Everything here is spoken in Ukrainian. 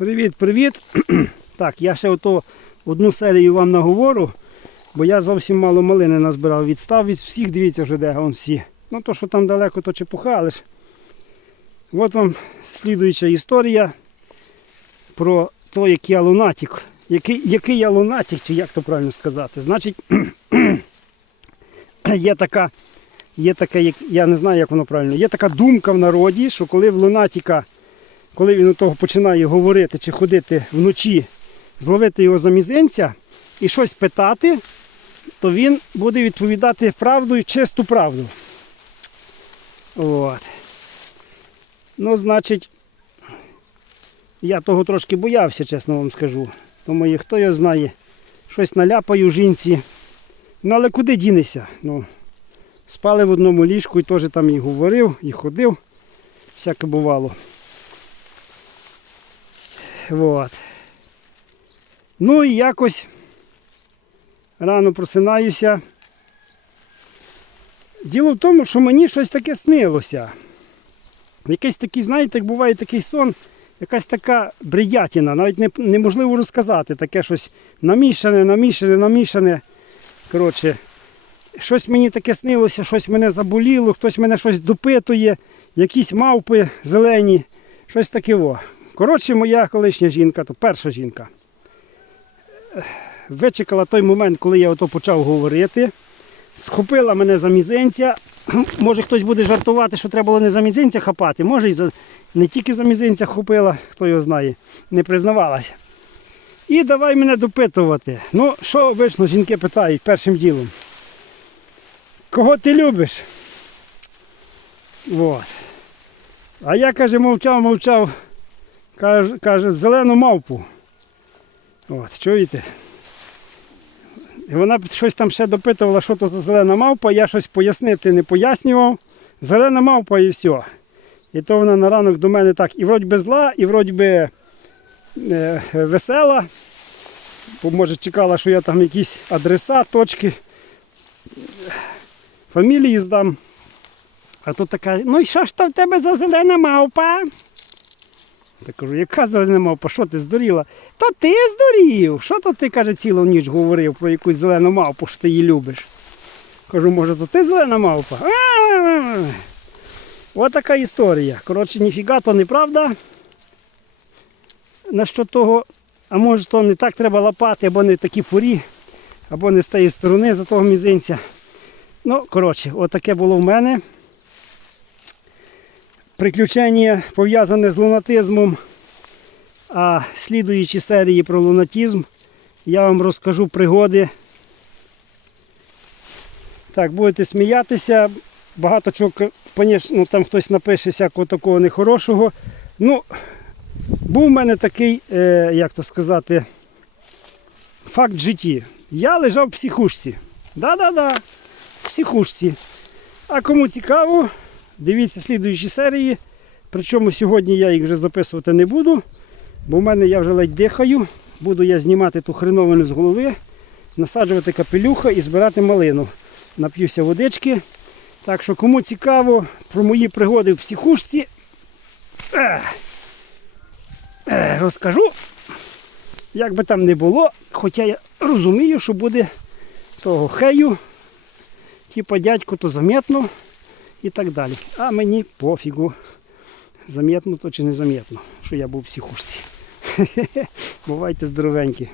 Привіт, привіт. Так, я ще ото одну серію вам наговорю, бо я зовсім мало малини назбирав. Відстав від всіх, дивіться вже де вон всі. Ну то, що там далеко, то чепуха, але ж. От вам слідуюча історія про то, який я лунатик. Який, який я лунатик, чи як то правильно сказати. Значить, є така, є таке, як- я не знаю, як воно правильно, є така думка в народі, що коли в лунатика коли він того починає говорити чи ходити вночі, зловити його за мізинця і щось питати, то він буде відповідати правдою, чисту правду. От. Ну, значить, я того трошки боявся, чесно вам скажу. Думаю, хто його знає, щось наляпаю жінці. Ну, але куди дінешся? Ну, спали в одному ліжку і теж там і говорив, і ходив. Всяке бувало. Вот. Ну і якось рано просинаюся. Діло в тому, що мені щось таке снилося. Якийсь такий, знаєте, як буває такий сон, якась така бредятіна, навіть не, неможливо розказати. Таке щось намішане, намішане, намішане. Коротше, щось мені таке снилося, щось мене заболіло, хтось мене щось допитує, якісь мавпи зелені, щось таке. Коротше, моя колишня жінка, то перша жінка, вичекала той момент, коли я ото почав говорити, схопила мене за мізинця. Може хтось буде жартувати, що треба було не за мізинця хапати, може і за, не тільки за мізинця хопила, хто його знає, не признавалася. І давай мене допитувати. Ну, що обично жінки питають першим ділом? Кого ти любиш? Вот. А я, каже, мовчав, мовчав. Каже, каже, зелену мавпу. От, чуєте? І вона щось там ще допитувала, що то за зелена мавпа, я щось пояснити не пояснював. Зелена мавпа і все. І то вона на ранок до мене так і вроді би зла, і вроді би е, весела. Бо, може чекала, що я там якісь адреса, точки, фамілії здам. А тут така, ну і що ж то в тебе за зелена мавпа? Я кажу, яка зелена мавпа, що ти здуріла? То ти здурів. Що то ти, каже, цілу ніч говорив про якусь зелену мавпу, що ти її любиш? Кажу, може, то ти зелена мавпа? Ось така історія. Коротше, ніфіга, то неправда. На що того, а може то не так треба лапати, або не такі порі, або не з тієї сторони за того мізинця. Ну, коротше, отаке було в мене приключення пов'язане з лунатизмом. А слідуючі серії про лунатизм я вам розкажу пригоди. Так, будете сміятися. Багато чого, звісно, ну, там хтось напише всякого такого нехорошого. Ну, був в мене такий, е, як то сказати, факт житті. Я лежав в психушці. Да-да-да, в психушці. А кому цікаво, Дивіться слідуючі серії. Причому сьогодні я їх вже записувати не буду, бо в мене я вже ледь дихаю. Буду я знімати ту хреновину з голови, насаджувати капелюха і збирати малину. Нап'юся водички. Так що, кому цікаво про мої пригоди в психушці, ех, ех, розкажу. Як би там не було, хоча я розумію, що буде того хею, типа дядько, то заметно і так далі. А мені пофігу. Замітно то чи не замітно, що я був в психушці. Бувайте здоровенькі.